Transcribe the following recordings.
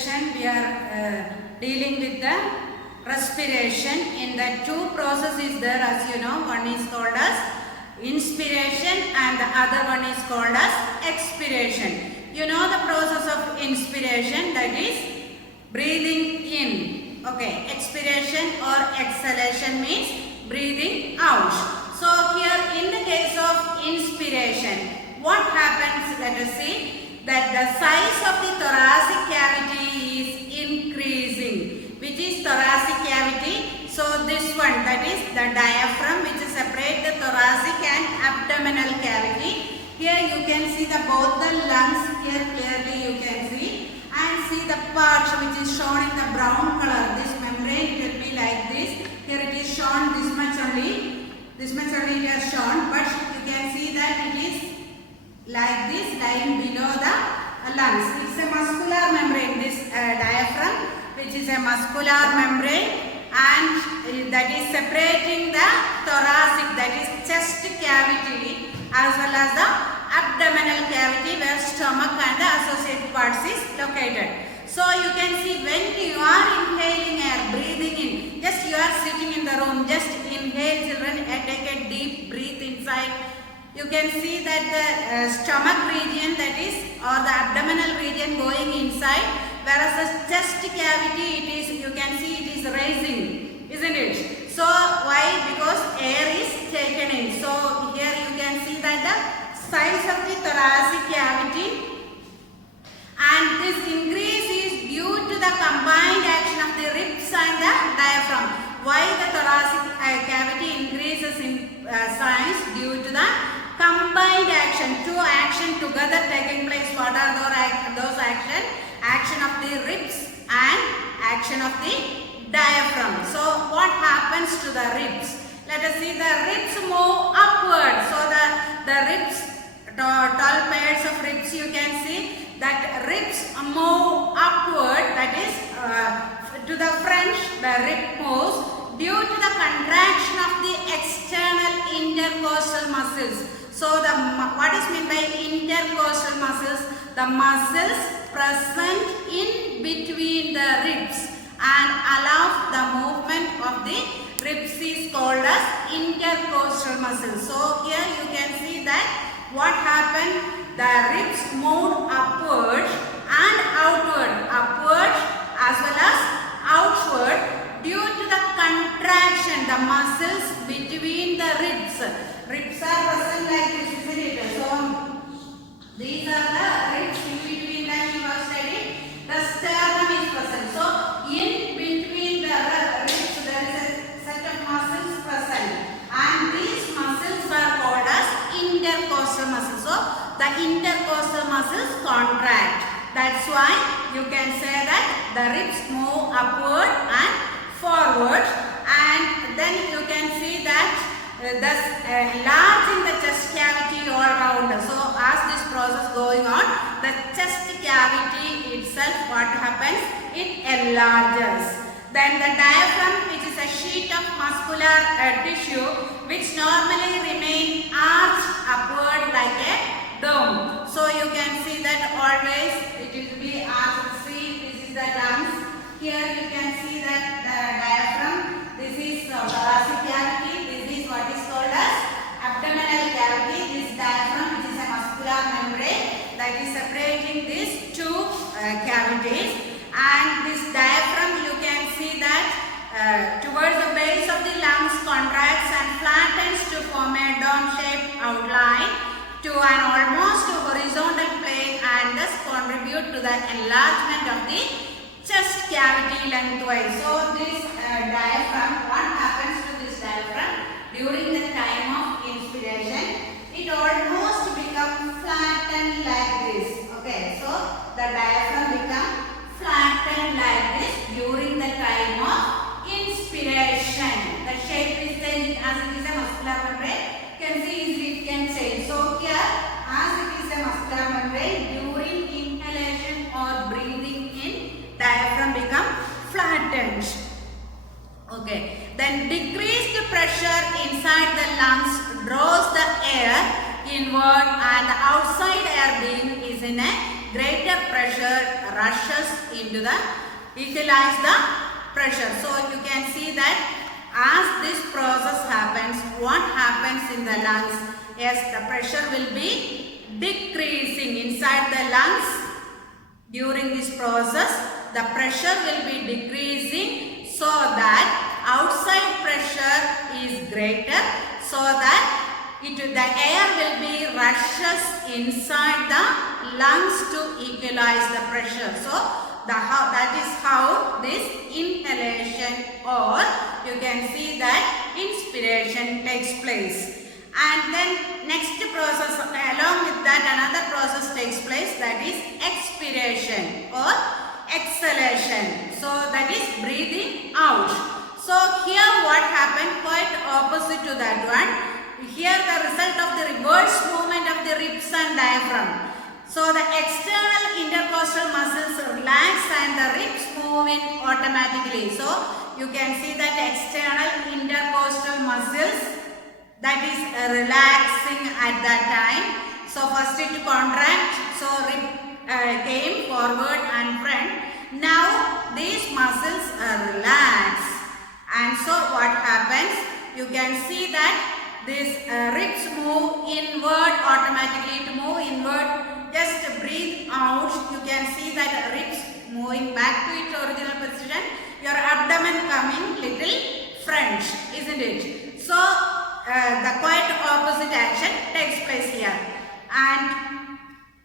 session we are dealing with the respiration. In the two processes there, as you know, one is called as inspiration and the other one is called as expiration. You know the process of inspiration, that is breathing in. Okay, expiration or exhalation means breathing out. So here in the case of inspiration, what happens? Let us see that the size of the thoracic cavity is increasing. Which is thoracic cavity? So this one, that is the diaphragm, which separates the thoracic and abdominal cavity. Here you can see the both the lungs. Here clearly you can see, and see the part which is shown in the brown color. This membrane will be like this. Here it is shown this much only. This much only it has shown, but you can see that it is like this, lying below the lungs. It's a muscular membrane, this diaphragm, which is a muscular membrane, and that is separating the thoracic, that is chest cavity, as well as the abdominal cavity where stomach and the associated parts is located. So you can see when you are inhaling air, breathing in, just you are sitting in the room, just inhale children and take a deep breath inside. You can see that the stomach region, that is, or the abdominal region going inside, whereas the chest cavity, it is, you can see it is raising, isn't it? So why? Because air is taken in. So here you can see that the size of the thoracic cavity, and this increase is due to the combined action of the ribs and the diaphragm. Why the thoracic cavity increases in size? Due to the combined action, two action together taking place. What are those action? Action of the ribs and action of the diaphragm. So what happens to the ribs? Let us see, the ribs move upward. So the ribs, 12 pairs of ribs, you can see that ribs move upward, that is to the front, the rib moves due to the contraction of the external intercostal muscles. So what is meant by intercostal muscles? The muscles present in between the ribs and allow the movement of the ribs is called as intercostal muscles. So here you can see that what happened? The ribs moved upward and outward, upward as well as outward due to the contraction, the muscles between the ribs. Ribs are present like this, isn't it? So these are the ribs in between them you have studied. The sternum is present. So in between the ribs there is a set of muscles present, and these muscles are called as intercostal muscles. So the intercostal muscles contract. That's why you can say that the ribs move upward and forward, and then you can see that thus enlarging the chest cavity all around. So as this process going on, the chest cavity itself, what happens? It enlarges. Then the diaphragm, which is a sheet of muscular tissue which normally remain arched upward like a dome. So you can see that always it will be arched. See, this is the lungs. Here you can see that the diaphragm. This is the thoracic cavity. This is what is called as abdominal cavity. This diaphragm, which is a muscular membrane that is separating these two cavities. And this diaphragm, you can see that towards the base of the lungs contracts and flattens to form a dome-shaped outline to an almost horizontal plane, and thus contribute to the enlargement of the chest cavity lengthwise. So this diaphragm, what happens to this diaphragm? During the time of inspiration, it almost becomes flattened like this. Okay, so the diaphragm becomes flattened like this during the time of inspiration. The shape is changed as it is a muscular membrane. You can see easily it can change. So here, as it is a muscular membrane, during inhalation or breathing in, diaphragm become flattened. Okay. Then decreased pressure inside the lungs draws the air inward, and the outside air being is in a greater pressure rushes into the equalize the pressure. So you can see that as this process happens, what happens in the lungs? Yes, the pressure will be decreasing inside the lungs. During this process, the pressure will be decreasing so that outside pressure is greater, so that the air will be rushes inside the lungs to equalize the pressure. So that is how this inhalation, or you can see that inspiration takes place. And then next process, along with that another process takes place, that is expiration or exhalation. So that is breathing out. So here what happened, quite opposite to that one. Here the result of the reverse movement of the ribs and diaphragm. So the external intercostal muscles relax and the ribs move in automatically. So you can see that external intercostal muscles that is relaxing at that time. So first it contract, so rib came forward and front. Now these muscles are relaxed, and so what happens? You can see that these ribs move inward automatically. To move inward, just breathe out. You can see that ribs moving back to its original position. Your abdomen coming little front, isn't it? So the quite opposite action takes place here, and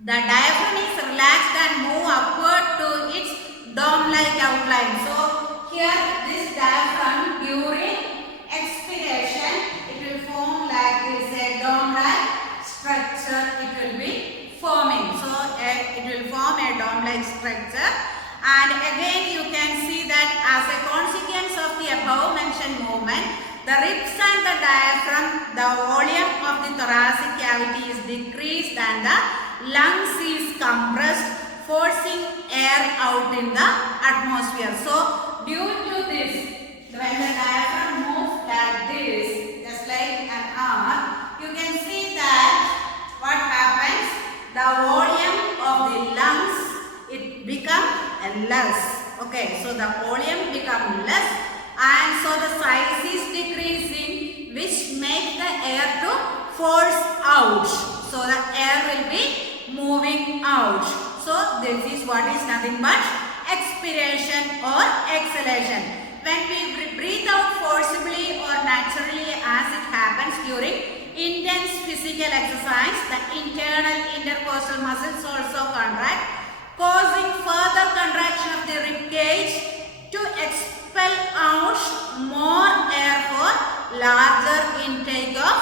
the diaphragm is relaxed and move upward to its dome-like outline. So here this diaphragm during expiration, it will form like this, a dome-like structure it will be forming. So it will form a dome-like structure, and again you can see that as a consequence of the above mentioned movement, the ribs and the diaphragm, the volume of the thoracic cavity is decreased and the lungs is compressed, forcing air out in the atmosphere. So due to this, when the diaphragm moves like this, just like an arm, you can see that what happens, the volume of the lungs, it becomes less. Okay, so the volume becomes less, and so the size is decreasing, which makes the air to force out. So the air will be moving out. So this is what is nothing but expiration or exhalation. When we breathe out forcibly or naturally, as it happens during intense physical exercise, the internal intercostal muscles also contract, causing further contraction of the rib cage to expel out more air for larger intake of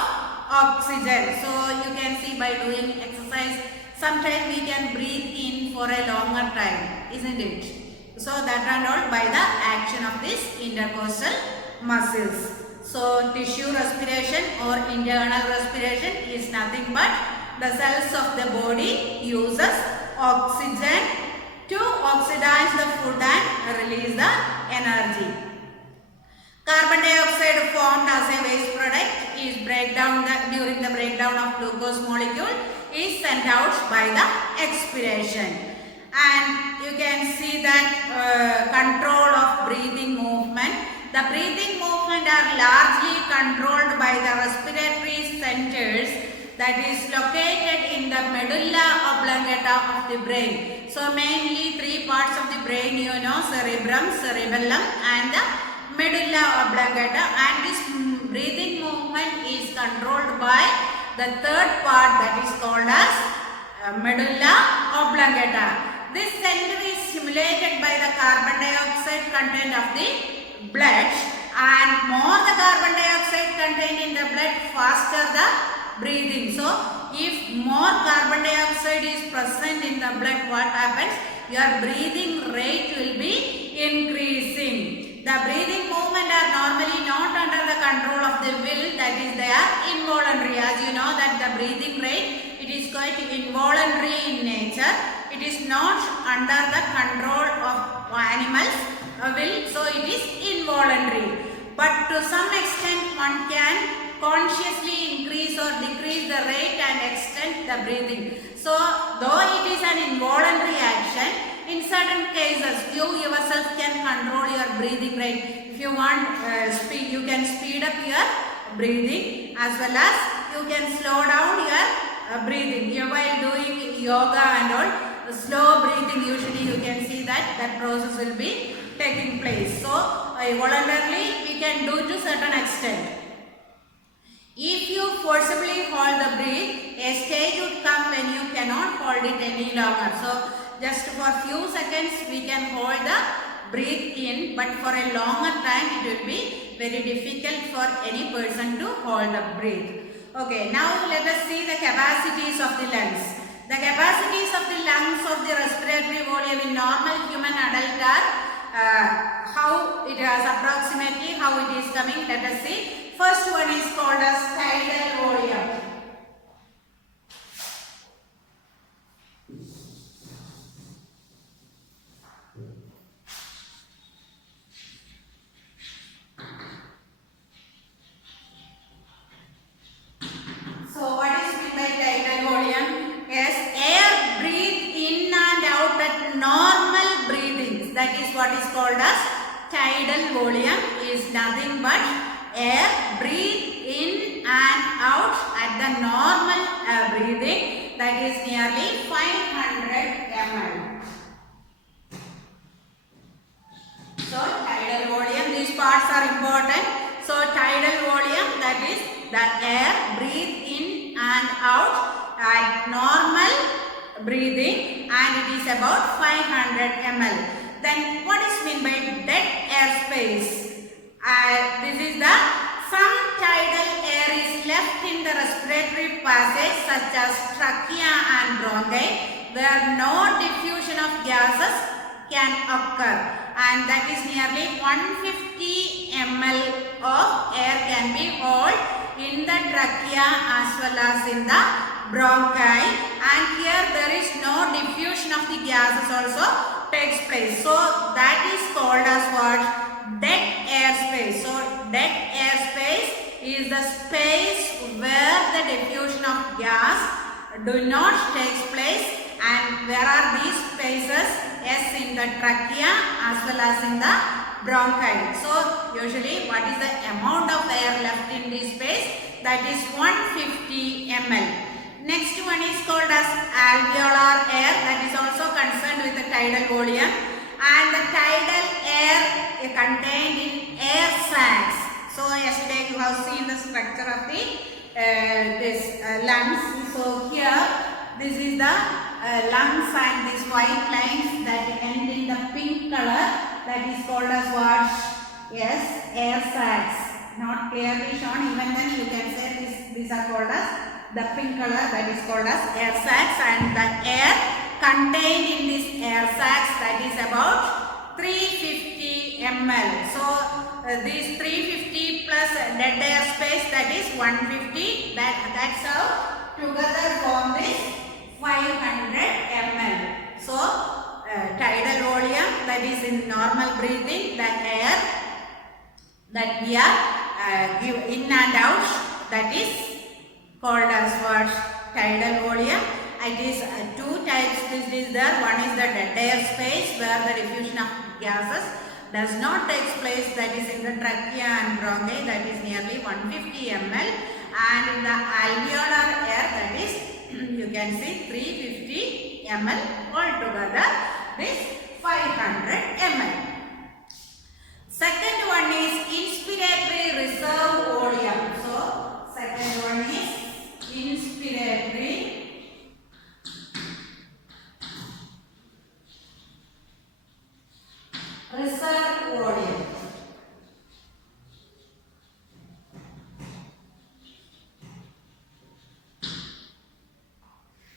oxygen. So you can see by doing exercise, sometimes we can breathe in for a longer time, isn't it? So that and all by the action of this intercostal muscles. So tissue respiration or internal respiration is nothing but the cells of the body uses oxygen to oxidize the food and release the energy. Carbon dioxide formed as a waste product is during the breakdown of glucose molecule is sent out by the expiration. And you can see that control of breathing movement. The breathing movement are largely controlled by the respiratory centers that is located in the medulla oblongata of the brain. So mainly three parts of the brain, you know, cerebrum, cerebellum and the medulla oblongata, and this breathing movement is controlled by the third part that is called as medulla oblongata. This center is stimulated by the carbon dioxide content of the blood, and more the carbon dioxide contained in the blood, faster the breathing. So if more carbon dioxide is present in the blood, what happens? Your breathing rate will be increasing. The breathing movement are normally not under the control of the will, that is they are involuntary. As you know that the breathing rate, it is quite involuntary in nature. It is not under the control of animals will, so it is involuntary. But to some extent one can consciously increase or decrease the rate and extend the breathing. So though it is an involuntary action, in certain cases you yourself can control your breathing rate. If you want speed, you can speed up your breathing, as well as you can slow down your breathing. While doing yoga and all, slow breathing, usually you can see that process will be taking place. So voluntarily we can do to certain extent. If you forcibly hold the breath, a stage would come when you cannot hold it any longer. So just for few seconds we can hold the breath in, but for a longer time it will be very difficult for any person to hold the breath. Okay, now let us see the capacities of the lungs. The capacities of the lungs of the respiratory volume in normal human adult are how it is approximately, how it is coming. Let us see. First one is called as tidal volume. So what is meant by tidal volume? Yes, air breathed in and out at normal breathing. That is what is called as tidal volume. Is nothing but air breathed in and out at the normal breathing. That is nearly 500 ml. So tidal volume, these parts are important. So tidal volume, that is the air breathed in and out at normal breathing, and it is about 500 ml. Then what is meant by dead airspace? This is the some tidal air is left in the respiratory passage such as trachea and bronchi, where no diffusion of gases can occur, and that is nearly 150 ml of air can be held in the trachea as well as in the bronchi, and here there is no diffusion of the gases also takes place. So that is called as what? Dead airspace. So dead airspace is the space where the diffusion of gas do not take place, and where are these spaces? Yes, in the trachea as well as in the bronchi. So usually what is the amount of air left in this space? That is 150 ml. Next one is called as alveolar air, that is also concerned with the tidal volume, and the tidal air is contained in air sacs. So yesterday you have seen the structure of the lungs. So here this is the lungs, and these white lines that end in the pink color, that is called as what? Yes, air sacs. Not clearly shown, even then you can say these are called as the pink color, that is called as air sacs, and the air contained in this air sacs, that is about 350 ml. So this 350 plus dead air space, that is 150. That's how together form this 500 ml. So tidal volume, that is in normal breathing, the air that we are give in and out, that is called as what? Tidal volume. It is two types. This is there. One is the dead air space where the diffusion of gases does not take place, that is in the trachea and bronchi, that is nearly 150 ml, and in the alveolar air, that is you can see 350 ml altogether, this 500 ml. Second one is inspiratory reserve volume. So second one is inspiratory reserve volume.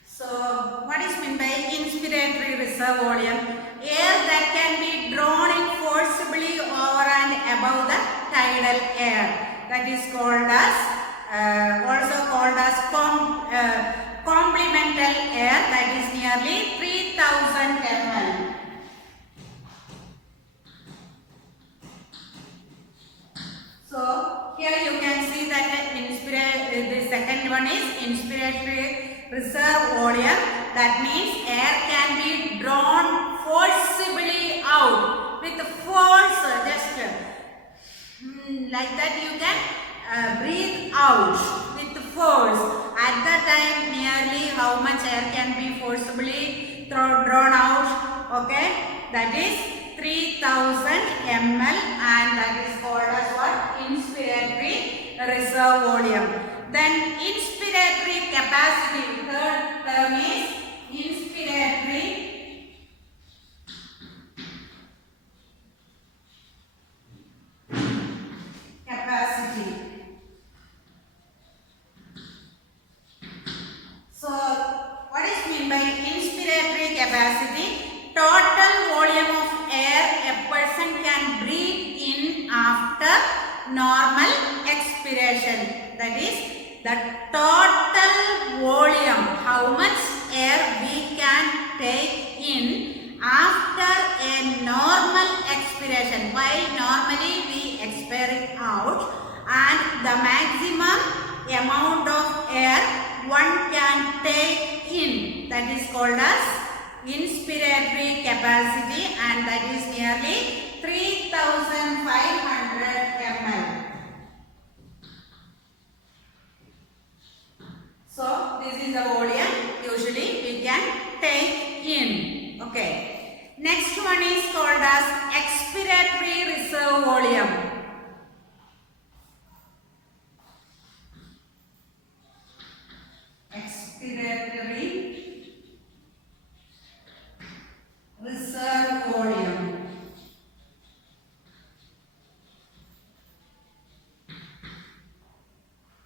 So what is meant by inspiratory reserve volume? Air that can be drawn in forcibly over and above the tidal air, that is called as also called as complemental air, that is nearly 3000 ml. So here you can see that the second one is inspiratory reserve volume. That means air can be drawn forcibly out with force. Just like that you can breathe out with force. At that time, nearly how much air can be forcibly drawn out? Okay, that is 3000 ml, and that is called as what? Inspiratory reserve volume. Then inspiratory capacity. Third term is inspiratory capacity. So what is meant by inspiratory capacity? Total volume of air a person can breathe in after normal expiration. That is the total volume, how much air we can take in after a normal expiration. While normally we expire it out, and the maximum amount of air one can take in, that is called as inspiratory capacity, and that is nearly 3500 ml. So this is the volume usually we can take in. Okay. Next one is called as expiratory reserve volume. Expiratory reserve volume.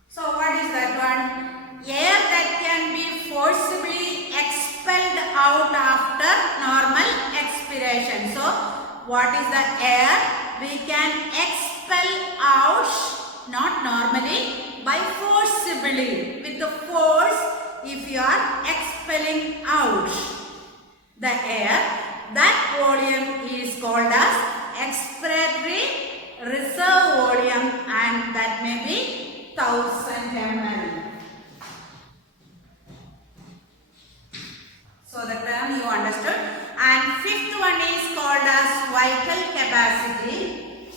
So what is that one? Air that can be forcibly expelled out after normal expiration. So what is the air we can expel out, not normally, by forcibly, with the force. If you are expelling out the air, that volume is called as expiratory reserve volume, and that may be 1000 ml. So the term you understood. And fifth one is called as vital capacity.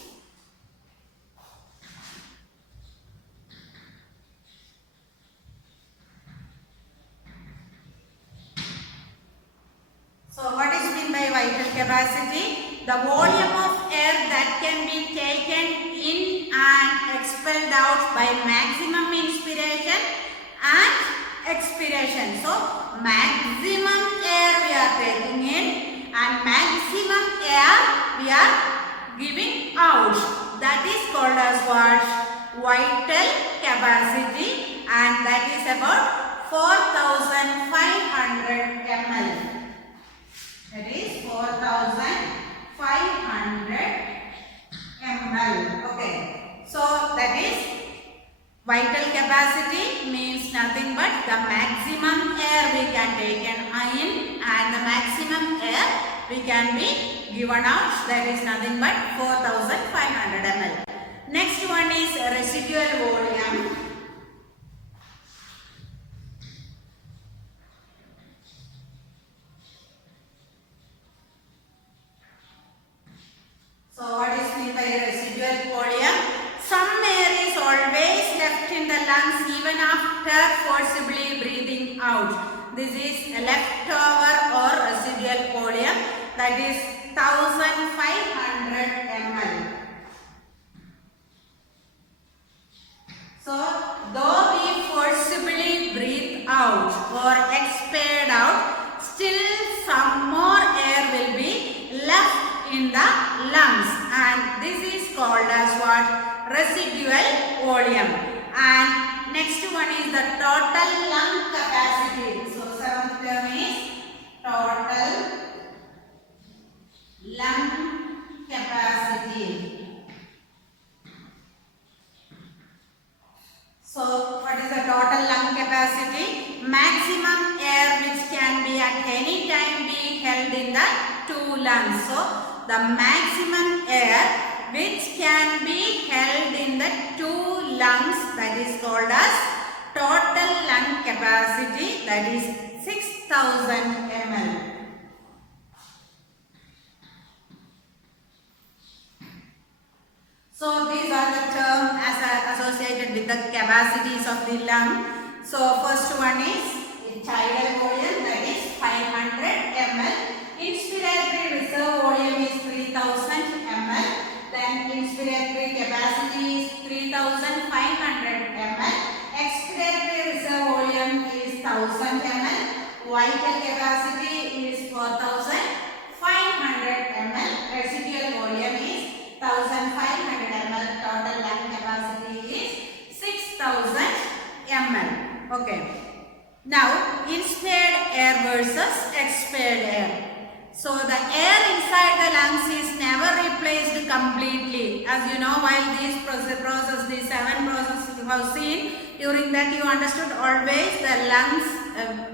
So what is meant by vital capacity? The volume of air that can be taken in and expelled out by maximum inspiration and expiration. So maximum air we are taking in and maximum air we are giving out. That is called as what? Vital capacity, and that is about 4500 ml. That is 4500 ml. Okay. So that is vital capacity, means nothing but the maximum air we can take in and the maximum air we can be given out. That is nothing but 4500 ml. Next one is residual volume. So what is meant by residual volume? Some air is always left in the lungs even after forcibly breathing out. This is leftover or residual volume, that is 1500 ml. So though we forcibly breathe out or expired out, still some more air will be left in the lungs, and this is called as what? Residual volume. And next one is the total lung capacity. So seventh term is total lung capacity. So what is the total lung capacity? Maximum air which can be at any time be held in the two lungs. So the maximum air which can be held in the two lungs, that is called as total lung capacity, that is 6000 ml. So these are the terms associated with the capacities of the lung. So first one is tidal volume, that is 500 ml. Inspiratory reserve volume is 3000 ml. Then inspiratory capacity is 3500 ml. Expiratory reserve volume is 1000 ml. Vital capacity is 4500 ml. Residual volume is 1500 ml. Total lung capacity is 6000 ml. Okay. Now, inspired air versus expired air. So, the air inside the lungs is never replaced completely. As you know, while these these 7 processes you have seen, during that you understood always the lungs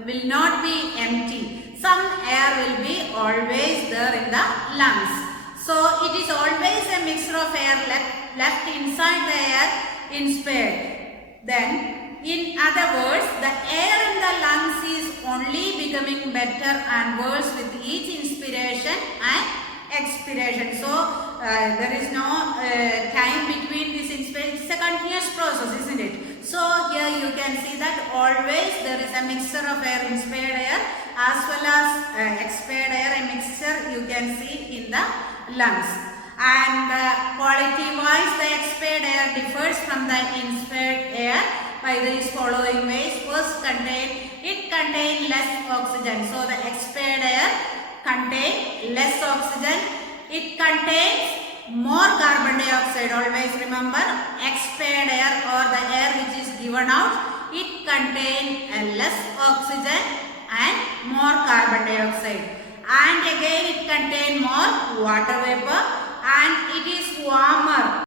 will not be empty. Some air will be always there in the lungs. So, it is always a mixture of air left inside the air inspired. Then, in other words, the air in the lungs is only becoming better and worse with each inspiration and expiration. So, there is no time between this inspiration. It's a continuous process, isn't it? So, here you can see that always there is a mixture of air, inspired air as well as expired air, a mixture you can see in the lungs. And quality wise, the expired air differs from the inspired air by these following ways. First, it contains less oxygen. So, the expired air contains less oxygen. It contains more carbon dioxide. Always remember, expired air or the air which is given out, it contains less oxygen and more carbon dioxide. And again, it contains more water vapor, and it is